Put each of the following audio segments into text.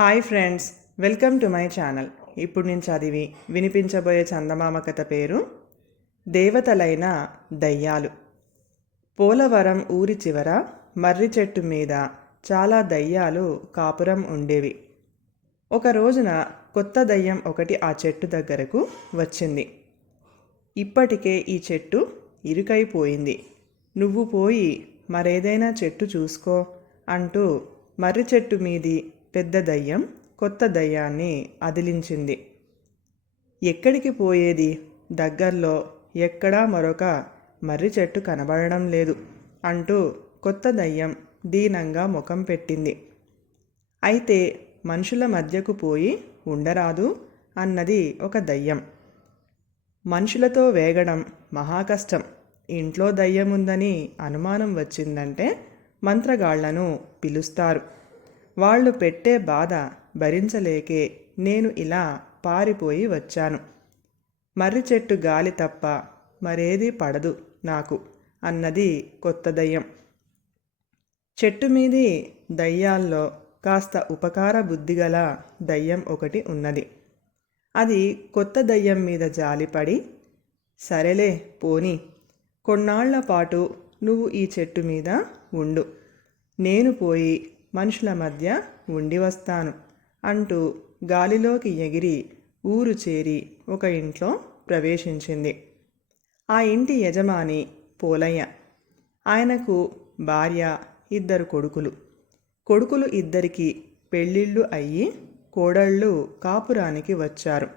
Hi friends welcome to my channel. ఇప్పుడు నేను చదివి వినిపించబోయే చందమామ కథ పేరు దేవతలైన దయ్యాలు. పోలవరం ఊరి చివర మర్రి చెట్టు మీద చాలా దయ్యాలు కాపురం ఉండేవి. ఒక రోజున కొత్త దయ్యం ఒకటి ఆ చెట్టు దగ్గరకు వచ్చింది. ఇప్పటికే ఈ చెట్టు ఇరుకైపోయింది. నువ్వు పోయి మరేదైనా చెట్టు చూసుకో అంటూ మర్రి చెట్టు మీది పెద్ద దయ్యం కొత్త దయ్యాన్ని అదిలించింది. ఎక్కడికి పోయేది? దగ్గర్లో ఎక్కడా మరొక మర్రి చెట్టు కనబడడం లేదు అంటూ కొత్త దయ్యం దీనంగా ముఖం పెట్టింది. అయితే మనుషుల మధ్యకు పోయి ఉండరాదు అన్నది ఒక దయ్యం. మనుషులతో వేగడం మహాకష్టం ఇంట్లో దయ్యం ఉందని అనుమానం వచ్చిందంటే మంత్రగాళ్ళను పిలుస్తారు. వాళ్ళు పెట్టే బాధ భరించలేకే. నేను ఇలా పారిపోయి వచ్చాను. మర్రి చెట్టు గాలి తప్ప మరేదీ పడదు నాకు అన్నది కొత్త దయ్యం. చెట్టు మీది దయ్యాల్లో కాస్త ఉపకార బుద్ధిగల దయ్యం ఒకటి ఉన్నది. అది కొత్త దయ్యం మీద జాలిపడి సరేలే పోని కొన్నాళ్ళ పాటు నువ్వు ఈ చెట్టు మీద ఉండు. నేను పోయి మనుషుల మధ్య ఉండి వస్తాను అంటూ గాలిలోకి ఎగిరి ఊరు చేరి ఒక ఇంట్లో ప్రవేశించింది. ఆ ఇంటి యజమాని పోలయ్య. ఆయనకు భార్య ఇద్దరు కొడుకులు. కొడుకులు ఇద్దరికి పెళ్ళిళ్ళు అయ్యి కోడళ్ళు కాపురానికి వచ్చారు.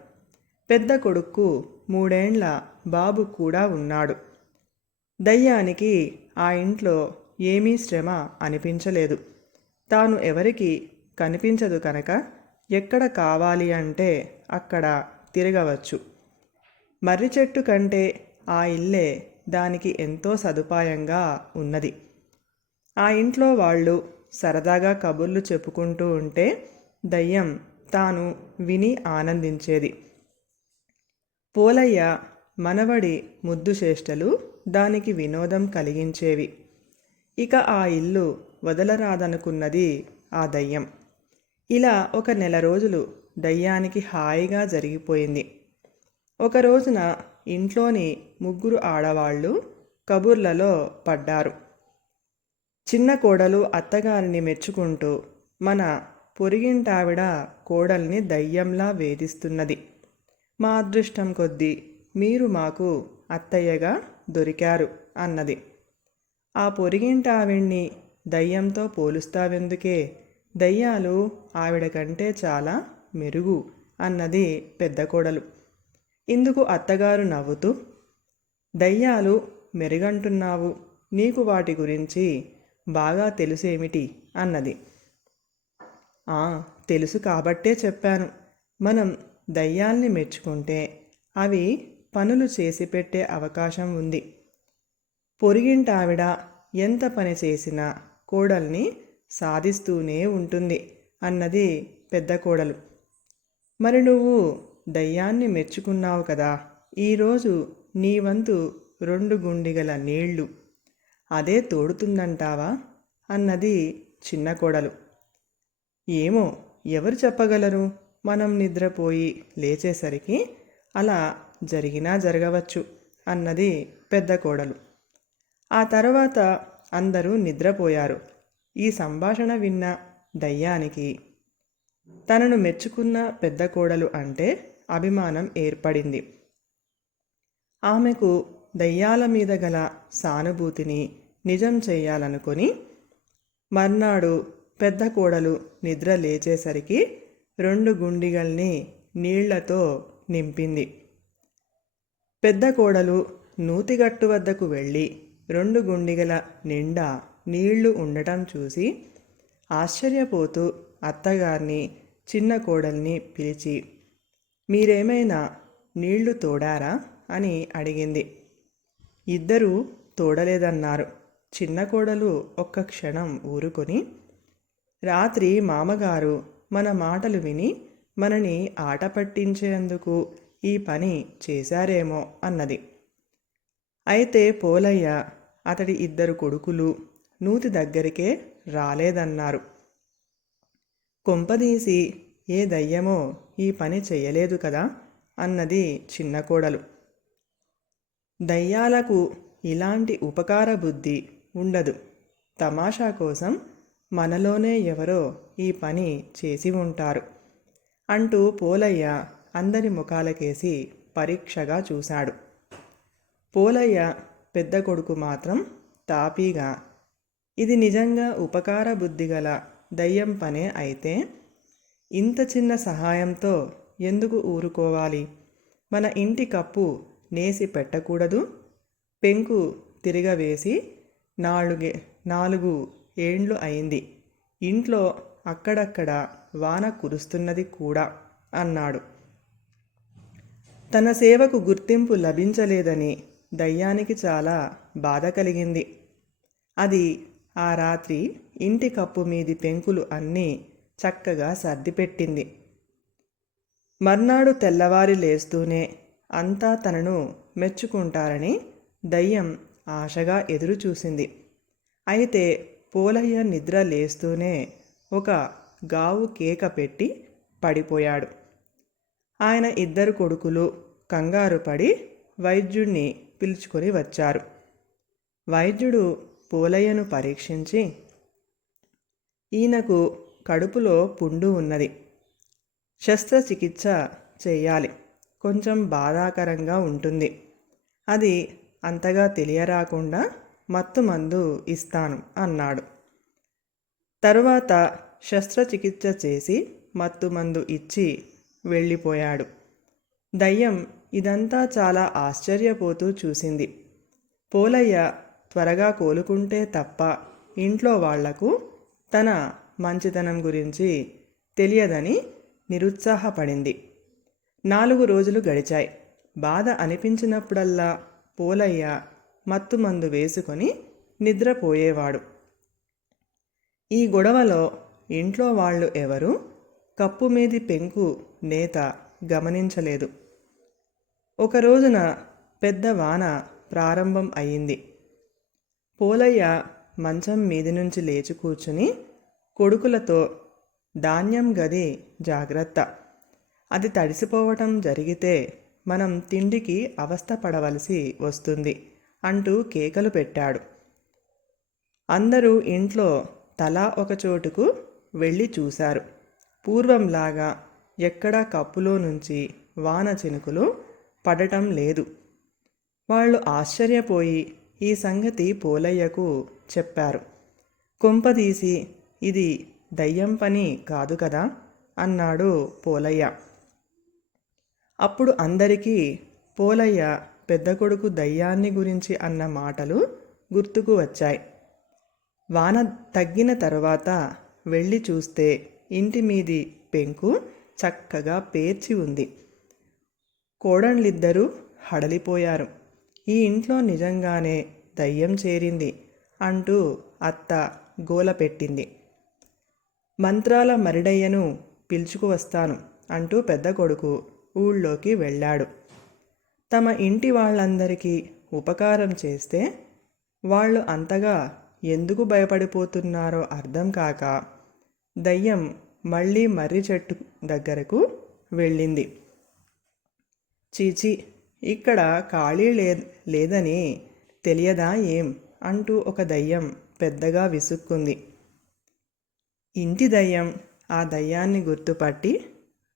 పెద్ద కొడుక్కు మూడేండ్ల బాబు కూడా ఉన్నాడు. దయ్యానికి ఆ ఇంట్లో ఏమీ శ్రమ అనిపించలేదు. తాను ఎవరికి కనిపించదు కనుక ఎక్కడ కావాలి అంటే అక్కడ తిరగవచ్చు. మర్రి చెట్టు కంటే ఆ ఇల్లే దానికి ఎంతో సదుపాయంగా ఉన్నది. ఆ ఇంట్లో వాళ్ళు సరదాగా కబుర్లు చెప్పుకుంటూ ఉంటే దయ్యం తాను విని ఆనందించేది. పోలయ్య మనవడి ముద్దు చేష్టలు దానికి వినోదం కలిగించేవి. ఇక ఆ ఇల్లు వదలరాదనుకున్నది ఆ దయ్యం. ఇలా ఒక నెల రోజులు దయ్యానికి హాయిగా జరిగిపోయింది. ఒక రోజున ఇంట్లోని ముగ్గురు ఆడవాళ్ళు కబుర్లలో పడ్డారు. చిన్న కోడలు అత్తగారిని మెచ్చుకుంటూ మన పొరిగింటావిడ కోడల్ని దయ్యంలా వేధిస్తున్నది. మా అదృష్టం కొద్దీ మీరు మాకు అత్తయ్యగా దొరికారు అన్నది. ఆ పొరిగింటావిణ్ణి దయ్యంతో పోలుస్తావెందుకే? దయ్యాలు ఆవిడ కంటే చాలా మెరుగు అన్నది పెద్ద కోడలు. ఇందుకు అత్తగారు నవ్వుతూ దయ్యాలు మెరుగంటున్నావు. నీకు వాటి గురించి బాగా తెలుసేమిటి? అన్నది. ఆ తెలుసు కాబట్టే చెప్పాను. మనం దయ్యాల్ని మెచ్చుకుంటే అవి పనులు చేసి పెట్టే అవకాశం ఉంది. పొరిగింటావిడ ఎంత పని చేసినా కోడల్ని సాధిస్తూనే ఉంటుంది అన్నది పెద్ద కోడలు. మరి నువ్వు దయ్యాన్ని మెచ్చుకున్నావు కదా ఈరోజు నీ వంతు రెండు గుండిగల నీళ్ళు అదే తోడుతుందంటావా? అన్నది చిన్న కోడలు. ఏమో ఎవరు చెప్పగలరు? మనం నిద్రపోయి లేచేసరికి అలా జరిగినా జరగవచ్చు అన్నది పెద్ద కోడలు. ఆ తర్వాత అందరూ నిద్రపోయారు. ఈ సంభాషణ విన్న దయ్యానికి తనను మెచ్చుకున్న పెద్ద కోడలు అంటే అభిమానం ఏర్పడింది. ఆమెకు దయ్యాల మీద గల సానుభూతిని నిజం చేయాలనుకొని మర్నాడు పెద్ద కోడలు నిద్ర లేచేసరికి రెండు గుండిగల్ని నీళ్ళతో నింపింది. పెద్ద కోడలు నూతిగట్టు వద్దకు వెళ్ళి రెండు గుండిగల నిండా నీళ్ళు ఉండటం చూసి ఆశ్చర్యపోతూ అత్తగారిని చిన్న కోడల్ని పిలిచి మీరేమైనా నీళ్ళు తోడారా? అని అడిగింది. ఇద్దరూ తోడలేదన్నారు. చిన్న కోడలు ఒక్క క్షణం ఊరుకొని రాత్రి మామగారు మన మాటలు విని మనని ఆట పట్టించేందుకు ఈ పని చేశారేమో అన్నది. అయితే పోలయ్య అతడి ఇద్దరు కొడుకులు నూతి దగ్గరికే రాలేదన్నారు. కొంపదీసి ఏ దయ్యమో ఈ పని చెయ్యలేదు కదా? అన్నది చిన్న కోడలు. దయ్యాలకు ఇలాంటి ఉపకార బుద్ధి ఉండదు. తమాషా కోసం మనలోనే ఎవరో ఈ పని చేసి ఉంటారు అంటూ పోలయ్య అందరి ముఖాలకేసి పరీక్షగా చూశాడు. పోలయ్య పెద్ద కొడుకు మాత్రం తాపీగా. ఇది నిజంగా ఉపకార బుద్ధి గల దయ్యం పనే అయితే ఇంత చిన్న సహాయంతో ఎందుకు ఊరుకోవాలి? మన ఇంటి కప్పు నేసి పెట్టకూడదు. పెంకు తిరగవేసి నాలుగే నాలుగు ఏండ్లు అయింది. ఇంట్లో అక్కడక్కడ వాన కురుస్తున్నది కూడా అన్నాడు. తన సేవకు గుర్తింపు లభించలేదని దయ్యానికి చాలా బాధ కలిగింది. అది ఆ రాత్రి ఇంటి కప్పు మీది పెంకులు అన్నీ చక్కగా సర్దిపెట్టింది. మర్నాడు తెల్లవారి లేస్తూనే అంతా తనను మెచ్చుకుంటారని దయ్యం ఆశగా ఎదురుచూసింది. అయితే పోలయ్య నిద్ర లేస్తూనే ఒక గావు కేక పెట్టి పడిపోయాడు. ఆయన ఇద్దరు కొడుకులు కంగారు పడి వైద్యుణ్ణి పిలుచుకొని వచ్చారు. వైద్యుడు పూలయ్యను పరీక్షించి ఈయనకు కడుపులో పుండు ఉన్నది. శస్త్రచికిత్స చేయాలి. కొంచెం బాధాకరంగా ఉంటుంది. అది అంతగా తెలియరాకుండా మత్తు మందు ఇస్తాను అన్నాడు. తరువాత శస్త్రచికిత్స చేసి మత్తు మందు ఇచ్చి వెళ్ళిపోయాడు. దయ్యం ఇదంతా చాలా ఆశ్చర్యపోతూ చూసింది. పోలయ్య త్వరగా కోలుకుంటే తప్ప ఇంట్లో వాళ్ళకు తన మంచితనం గురించి తెలియదని నిరుత్సాహపడింది. నాలుగు రోజులు గడిచాయి. బాధ అనిపించినప్పుడల్లా పోలయ్య మత్తుమందు వేసుకొని నిద్రపోయేవాడు. ఈ గొడవలో ఇంట్లో వాళ్ళు ఎవరు కప్పు మీది పెంకు నేత గమనించలేదు. ఒక రోజున పెద్ద వాన ప్రారంభం అయింది పోలయ్య మంచం మీది నుంచి లేచి కూర్చుని కొడుకులతో ధాన్యం గది జాగ్రత్త. అది తడిసిపోవటం జరిగితే మనం తిండికి అవస్థ పడవలసి వస్తుంది అంటూ కేకలు పెట్టాడు. అందరూ ఇంట్లో తలా ఒక చోటుకు వెళ్ళి చూశారు. పూర్వంలాగా ఎక్కడా కప్పులో నుంచి వాన చినుకులు పడటం లేదు. వాళ్ళు ఆశ్చర్యపోయి ఈ సంగతి పోలయ్యకు చెప్పారు. కొంపదీసి ఇది దయ్యం పని కాదు కదా? అన్నాడు పోలయ్య. అప్పుడు అందరికీ పోలయ్య పెద్ద కొడుకు దయ్యాన్ని గురించి అన్న మాటలు గుర్తుకు వచ్చాయి. వాన తగ్గిన తర్వాత వెళ్ళి చూస్తే ఇంటి మీది పెంకు చక్కగా పేర్చి ఉంది. కోడళ్ళిద్దరూ హడలిపోయారు. ఈ ఇంట్లో నిజంగానే దయ్యం చేరింది అంటూ అత్త గోల పెట్టింది. మంత్రాల మరిడయ్యను పిలుచుకువస్తాను అంటూ పెద్ద కొడుకు ఊళ్ళోకి వెళ్ళాడు. తమ ఇంటి వాళ్ళందరికీ ఉపకారం చేస్తే వాళ్ళు అంతగా ఎందుకు భయపడిపోతున్నారో అర్థం కాక దయ్యం మళ్ళీ మర్రి చెట్టు దగ్గరకు వెళ్ళింది. చీచి ఇక్కడ ఖాళీ లే లేదని తెలియదా ఏం? అంటూ ఒక దయ్యం పెద్దగా విసుక్కుంది. ఇంటి దయ్యం ఆ దయ్యాన్ని గుర్తుపట్టి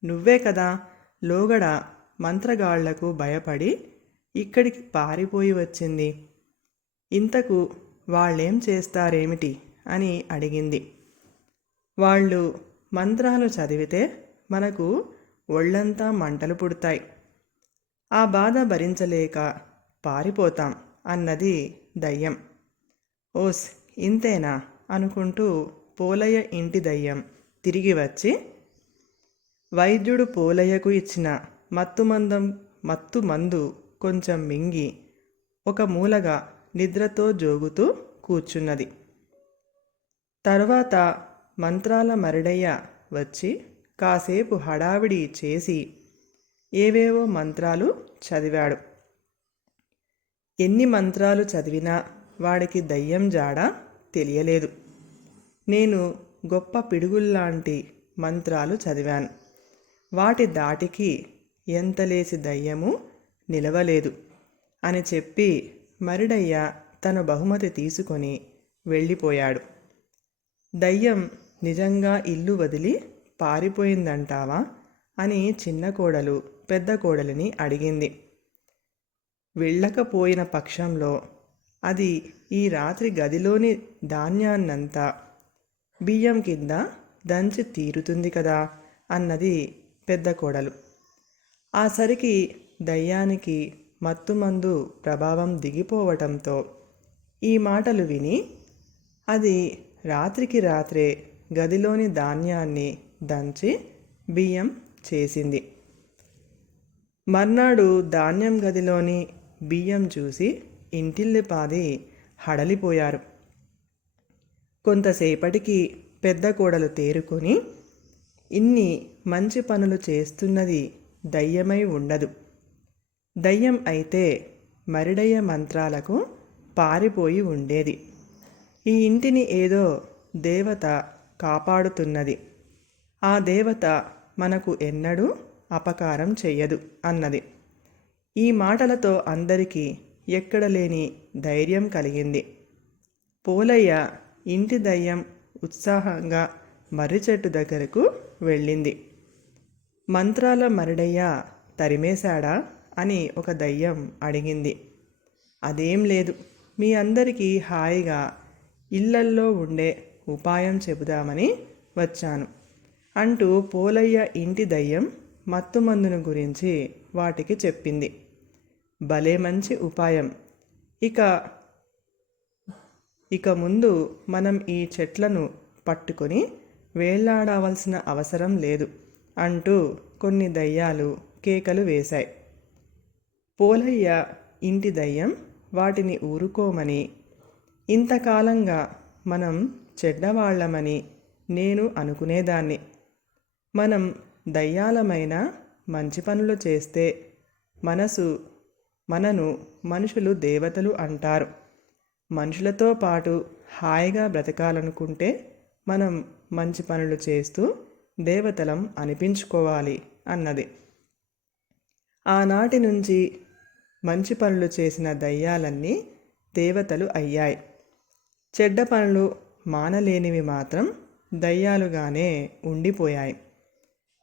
నువ్వే కదా లోగడ మంత్రగాళ్ళకు భయపడి ఇక్కడికి పారిపోయి వచ్చింది. ఇంతకు వాళ్ళేం చేస్తారేమిటి? అని అడిగింది. వాళ్ళు మంత్రాలు చదివితే మనకు ఒళ్ళంతా మంటలు పుడతాయి. ఆ బాధ భరించలేక పారిపోతాం అన్నది దయ్యం. ఓస్ ఇంతేనా? అనుకుంటూ పోలయ్య ఇంటి దయ్యం తిరిగి వచ్చి వైద్యుడు పోలయ్యకు ఇచ్చిన మత్తుమందం మత్తు మందు కొంచెం మింగి ఒక మూలగా నిద్రతో జోగుతూ కూర్చున్నది. తర్వాత మంత్రాల మరడయ్య వచ్చి కాసేపు హడావిడి చేసి ఏవేవో మంత్రాలు చదివాడు. ఎన్ని మంత్రాలు చదివినా వాడికి దయ్యం జాడ తెలియలేదు. నేను గొప్ప పిడుగుల్లాంటి మంత్రాలు చదివాను. వాటి దాటికి ఎంత లేసి దయ్యము నిలవలేదు అని చెప్పి మరిడయ్య తన బహుమతి తీసుకొని వెళ్ళిపోయాడు. దయ్యం నిజంగా ఇల్లు వదిలి పారిపోయిందంటావా అని చిన్న కోడలు పెద్ద కోడలిని అడిగింది. వెళ్ళకపోయిన పక్షంలో అది ఈ రాత్రి గదిలోని ధాన్యాన్నంతా బియ్యం కింద దంచి తీరుతుంది కదా అన్నది పెద్ద కోడలు. ఆ సరికి దయ్యానికి మత్తుమందు ప్రభావం దిగిపోవటంతో ఈ మాటలు విని అది రాత్రికి రాత్రే గదిలోని ధాన్యాన్ని దంచి బియ్యం చేసింది. మర్నాడు ధాన్యం గదిలోని బియ్యం చూసి ఇంటిల్లిపాది హడలిపోయారు. కొంతసేపటికి పెద్ద కోడలు తేరుకొని ఇన్ని మంచి పనులు చేస్తున్నది దయ్యమై ఉండదు. దయ్యం అయితే మరిడయ్య మంత్రాలకు పారిపోయి ఉండేది. ఈ ఇంటిని ఏదో దేవత కాపాడుతున్నది. ఆ దేవత మనకు ఎన్నడూ అపకారం చెయ్యదు అన్నది. ఈ మాటలతో అందరికీ ఎక్కడ లేని ధైర్యం కలిగింది. పోలయ్య ఇంటి దయ్యం ఉత్సాహంగా మర్రి చెట్టు దగ్గరకు వెళ్ళింది. మంత్రాల మరిడయ్య తరిమేశాడా అని ఒక దయ్యం అడిగింది. అదేం లేదు మీ అందరికీ హాయిగా ఇళ్ళల్లో ఉండే ఉపాయం చెబుదామని వచ్చాను అంటూ పోలయ్య ఇంటి దయ్యం మత్తుమందును గురించి వాటికి చెప్పింది. భలే మంచి ఉపాయం. ఇక ఇక ముందు మనం ఈ చెట్లను పట్టుకొని వేళ్ళాడవలసిన అవసరం లేదు అంటూ కొన్ని దయ్యాలు కేకలు వేశాయి. పోలయ్య ఇంటి దయ్యం వాటిని ఊరుకోమని ఇంతకాలంగా మనం చెడ్డవాళ్ళమని నేను అనుకునేదాన్ని. మనం దయ్యాలమైన మంచి పనులు చేస్తే మనసు మనను మనుషులు దేవతలు అంటారు. మనుషులతో పాటు హాయిగా బ్రతకాలనుకుంటే మనం మంచి పనులు చేస్తూ దేవతలం అనిపించుకోవాలి అన్నది. ఆనాటి నుంచి మంచి పనులు చేసిన దయ్యాలన్నీ దేవతలు అయ్యాయి. చెడ్డ పనులు మానలేనివి మాత్రం దయ్యాలుగానే ఉండిపోయాయి.